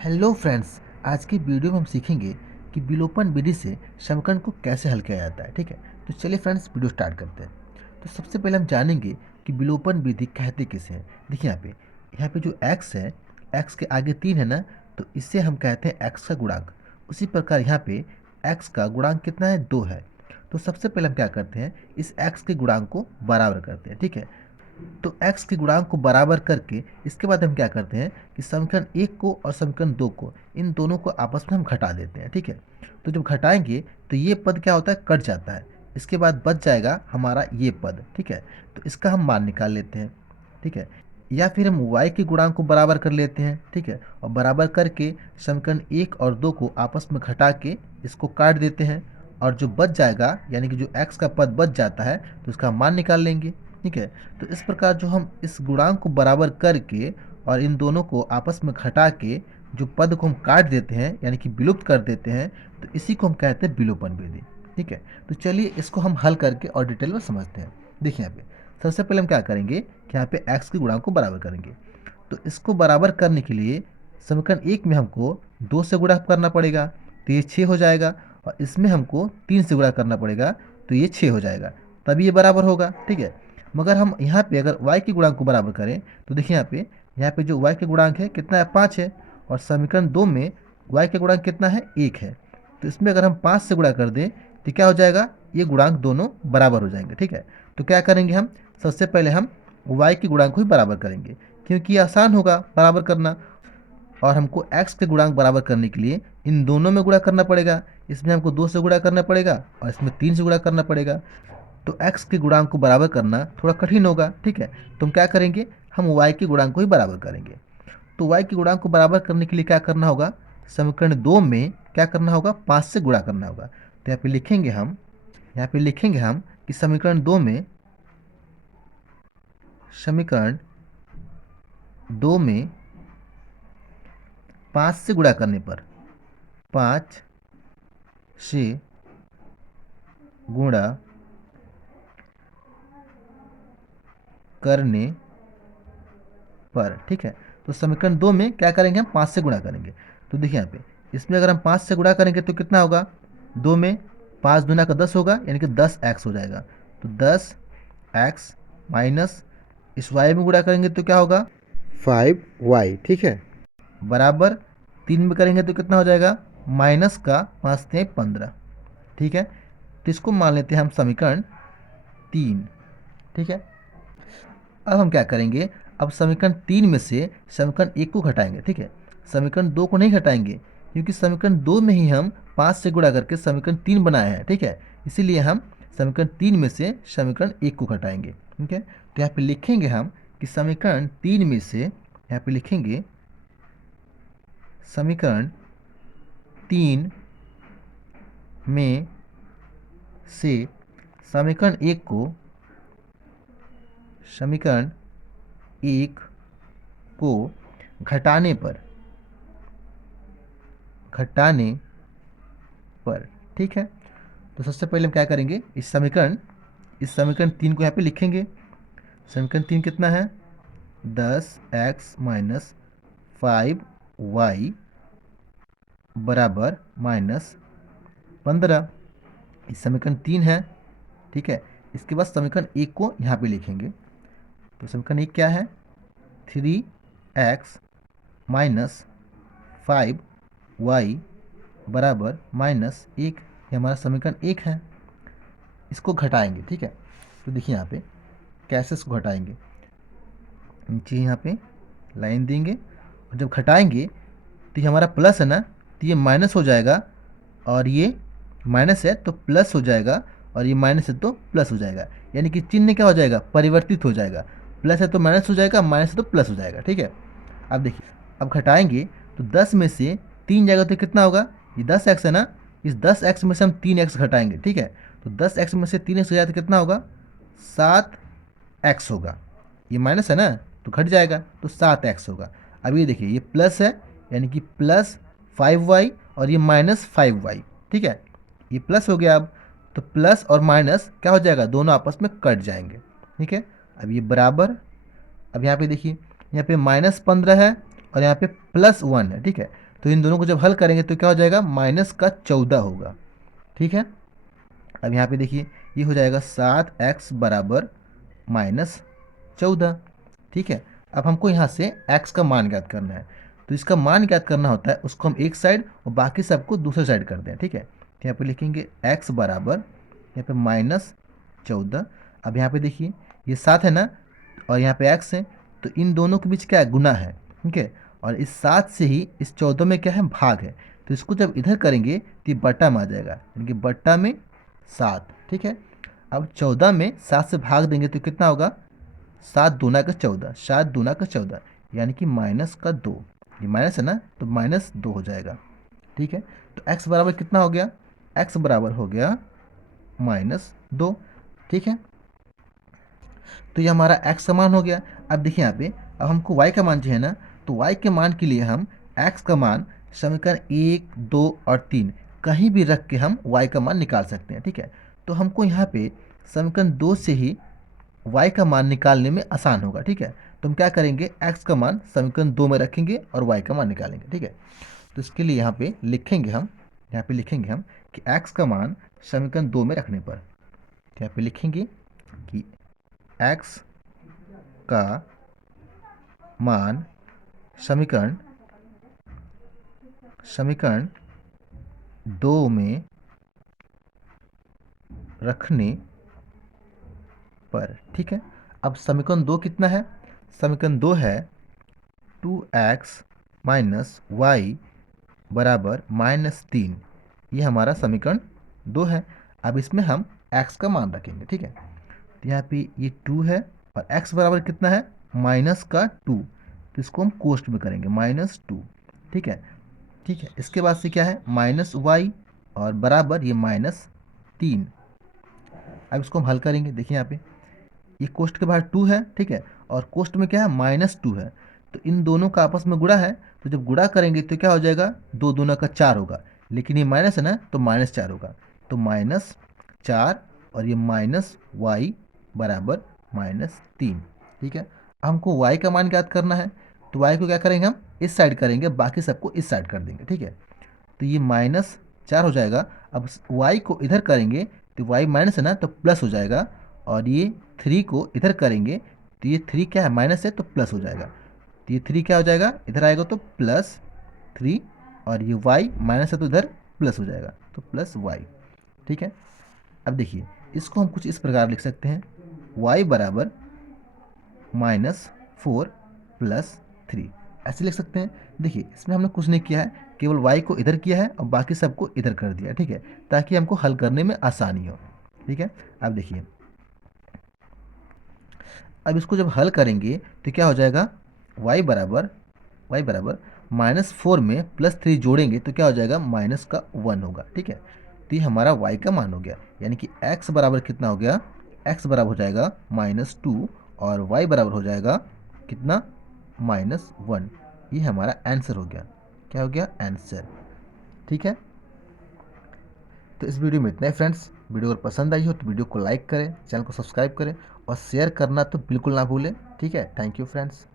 Hello friends. आज की video में हम सीखेंगे कि विलोपन विधि से समीकरण को कैसे हल किया जाता है। ठीक है, तो चलिए फ्रेंड्स वीडियो स्टार्ट करते हैं। तो सबसे पहले हम जानेंगे कि विलोपन विधि कहते किसे हैं। देखिए यहाँ पे जो x है, x के आगे 3 है ना, तो इससे हम कहते हैं x का गुणांक। उसी प्रकार यहाँ पे x का गुणांक कितना है, 2 है। तो सबसे पहले हम क्या करते हैं, इस x के गुणांक को बराबर करते हैं। ठीक है, तो x के गुणांक को बराबर करके इसके बाद हम क्या करते हैं कि समीकरण 1 को और समीकरण 2 को, इन दोनों को आपस में हम घटा देते हैं। ठीक है, तो जब घटाएंगे तो ये पद क्या होता है, कट जाता है। इसके बाद बच जाएगा हमारा ये पद। ठीक है, तो इसका हम मान निकाल लेते हैं। ठीक है, या फिर हम y के गुणांक को बराबर कर लेते हैं। ठीक है, और बराबर करके समीकरण 1 और 2 को आपस में घटा के इसको काट देते हैं, और जो बच जाएगा यानी कि जो x का पद बच जाता है तो उसका मान निकाल लेंगे। ठीक है, तो इस प्रकार जो हम इस गुणांक को बराबर करके और इन दोनों को आपस में घटा के जो पद को हम काट देते हैं यानी कि विलुप्त कर देते हैं, तो इसी को हम कहते हैं विलोपन विधि। ठीक है, तो चलिए इसको हम हल करके और डिटेल में समझते हैं। देखिए यहाँ पे सबसे पहले हम क्या करेंगे कि यहाँ पे x के गुणांक को बराबर करेंगे। तो इसको बराबर करने के लिए समीकरण 1 में हमको 2 से गुणा करना पड़ेगा, तो ये 6 हो जाएगा। और इसमें हमको 3 से गुणा करना पड़ेगा, तो ये 6 हो जाएगा, तभी ये बराबर होगा। ठीक है, मगर हम यहाँ पे अगर y के गुणांक को बराबर करें तो देखिए यहाँ पे जो y के गुणांक है कितना है, 5 है। और समीकरण 2 में y के गुणांक कितना है, 1 है। तो इसमें अगर हम 5 से गुणा कर दें तो क्या हो जाएगा, ये गुणांक दोनों बराबर हो जाएंगे। ठीक है, तो क्या करेंगे हम, सबसे पहले हम y के गुणांक को ही बराबर करेंगे, क्योंकि ये आसान होगा बराबर करना। और हमको x के गुणांक बराबर करने के लिए इन दोनों में गुणा करना पड़ेगा। इसमें हमको 2 से गुणा करना पड़ेगा और इसमें 3 से गुणा करना पड़ेगा। तो x के गुणांक को बराबर करना थोड़ा कठिन होगा। ठीक है, तो हम क्या करेंगे, हम y के गुणांक को ही बराबर करेंगे। तो y के गुणांक को बराबर करने के लिए क्या करना होगा, समीकरण 2 में क्या करना होगा, 5 से गुणा करना होगा। तो यहाँ पे लिखेंगे हम कि समीकरण 2 में 5 से गुणा करने पर, 5 से गुणा करने पर। ठीक है, तो समीकरण 2 में क्या करेंगे, हम 5 से गुणा करेंगे। तो देखिए यहाँ पे इसमें अगर हम 5 से गुणा करेंगे तो कितना होगा, 2 में 5 दूना का 10 होगा, यानी कि 10x हो जाएगा। तो 10x माइनस इस y में गुणा करेंगे तो क्या होगा, 5y। ठीक है, बराबर 3 में करेंगे तो कितना हो जाएगा, माइनस का 5 से 15। ठीक है, तो इसको मान लेते हैं हम समीकरण 3। ठीक है, अब हम क्या करेंगे, अब समीकरण 3 में से समीकरण 1 को घटाएंगे। ठीक है, समीकरण 2 को नहीं घटाएंगे, क्योंकि समीकरण 2 में ही हम 5 से गुणा करके समीकरण 3 बनाए हैं। ठीक है, इसीलिए हम समीकरण 3 में से समीकरण 1 को घटाएंगे। ठीक है, तो यहाँ पे लिखेंगे हम कि समीकरण 3 में से, यहाँ पे लिखेंगे समीकरण 3 में से समीकरण 1 को, समीकरण 1 को घटाने पर, ठीक है। तो सबसे पहले हम क्या करेंगे, इस समीकरण 3 को यहाँ पे लिखेंगे। समीकरण 3 कितना है, 10x माइनस 5y बराबर माइनस 15। इस समीकरण 3 है। ठीक है, इसके बाद समीकरण 1 को यहाँ पे लिखेंगे। तो समीकरण 1 क्या है, 3x माइनस 5y बराबर माइनस 1। ये हमारा समीकरण 1 है। इसको घटाएंगे। ठीक है, तो देखिए यहाँ पे कैसे इसको घटाएंगे, नीचे यहाँ पे लाइन देंगे, और जब घटाएंगे तो ये हमारा प्लस है ना, तो ये माइनस हो जाएगा, और ये माइनस है तो प्लस हो जाएगा, और ये माइनस है तो प्लस हो जाएगा। यानी कि चिन्ह क्या हो जाएगा, परिवर्तित हो जाएगा। प्लस है तो माइनस हो जाएगा, माइनस है तो प्लस हो जाएगा। ठीक है, अब देखिए, अब घटाएंगे तो 10 में से 3 जाएगा तो कितना होगा, ये 10x है ना, इस 10x में से हम 3x घटाएंगे। ठीक है, तो 10x में से 3x हो जाए तो कितना होगा, 7x होगा। ये माइनस है ना, तो घट जाएगा तो 7x होगा। अब ये देखिए, ये प्लस है यानी कि प्लस 5y, और ये माइनस 5y। ठीक है, ये प्लस हो गया। अब तो प्लस और माइनस क्या हो जाएगा, दोनों आपस में कट जाएंगे। ठीक है, अब ये बराबर, अब यहाँ पे देखिए, यहाँ पे -15 है और यहाँ पे +1 है। ठीक है, तो इन दोनों को जब हल करेंगे तो क्या हो जाएगा, -14 होगा। ठीक है, अब यहाँ पे देखिए ये हो जाएगा 7x बराबर -14। ठीक है, अब हमको यहाँ से x का मान ज्ञात करना है। तो इसका मान ज्ञात करना होता है, उसको हम एक साइड और बाकी सबको दूसरे साइड कर दें। ठीक है, तो यहाँ पे लिखेंगे x बराबर यहाँ पे -14। अब यहाँ पे देखिए ये 7 है ना, और यहाँ पे x है, तो इन दोनों के बीच क्या है, गुना है। ठीक है, और इस 7 से ही इस 14 में क्या है, भाग है। तो इसको जब इधर करेंगे तो ये बट्टा में आ जाएगा, यानी कि बट्टा में 7। ठीक है, अब 14 में 7 से भाग देंगे तो कितना होगा, 7 दूना का 14, 7 दूना का 14, यानी कि -2। ये माइनस है ना, तो -2 हो जाएगा। ठीक है, तो x बराबर कितना हो गया, x बराबर हो गया -2। ठीक है, तो ये हमारा x का मान हो गया। अब देखिए यहाँ पे, अब हमको y का मान चाहिए ना, तो y के मान के लिए हम x का मान समीकरण 1, 2 और 3 कहीं भी रख के हम y का मान निकाल सकते हैं। ठीक है, तो हमको यहाँ पे समीकरण 2 से ही y का मान निकालने में आसान होगा। ठीक है, तो हम क्या करेंगे, x का मान समीकरण 2 में रखेंगे और y का मान निकालेंगे। ठीक है, तो इसके लिए यहाँ पे लिखेंगे हम, कि x का मान समीकरण 2 में रखने पर, तो यहाँ पे लिखेंगे कि x का मान समीकरण 2 में रखने पर। ठीक है, अब समीकरण 2 कितना है, समीकरण 2 है 2x y बराबर -3। ये हमारा समीकरण 2 है। अब इसमें हम x का मान रखेंगे। ठीक है, तो यहाँ पे ये 2 है और x बराबर कितना है, -2। तो इसको हम कोष्ट में करेंगे -2। ठीक है, इसके बाद से क्या है, -y और बराबर ये -3। अब इसको हम हल करेंगे। देखिए यहाँ पे ये कोष्ट के बाहर 2 है। ठीक है, और कोष्ट में क्या है, -2 है। तो इन दोनों का आपस में गुणा है, तो जब गुणा करेंगे तो क्या हो जाएगा, 2 दूना का 4 होगा, लेकिन ये माइनस है ना, तो -4 होगा। तो -4 और ये -y बराबर -3। ठीक है, हमको y का मान ज्ञात करना है, तो y को क्या करेंगे, हम इस साइड करेंगे, बाकी सबको इस साइड कर देंगे। ठीक है, तो ये -4 हो जाएगा। अब y को इधर करेंगे तो y माइनस है ना, तो प्लस हो जाएगा, और ये 3 को इधर करेंगे तो ये 3 क्या है, माइनस है, तो प्लस हो जाएगा। तो ये 3 क्या हो जाएगा, इधर आएगा तो +3, और ये y माइनस है तो इधर प्लस हो जाएगा, तो +y। ठीक है, अब देखिए इसको हम कुछ इस प्रकार लिख सकते हैं, y बराबर -4 + 3, ऐसे लिख सकते हैं। देखिए इसमें हमने कुछ नहीं किया है, केवल y को इधर किया है और बाकी सबको इधर कर दिया। ठीक है, ताकि हमको हल करने में आसानी हो। ठीक है, अब देखिए, अब इसको जब हल करेंगे तो क्या हो जाएगा, y बराबर -4 में +3 जोड़ेंगे तो क्या हो जाएगा, -1 होगा। ठीक है, तो ये हमारा y का मान हो गया, यानी कि x बराबर कितना हो गया, x बराबर हो जाएगा -2 और y बराबर हो जाएगा कितना, -1। ये हमारा आंसर हो गया। क्या हो गया, आंसर। ठीक है, तो इस वीडियो में इतना ही फ्रेंड्स। वीडियो अगर पसंद आई हो तो वीडियो को लाइक करें, चैनल को सब्सक्राइब करें और शेयर करना तो बिल्कुल ना भूलें। ठीक है, थैंक यू फ्रेंड्स।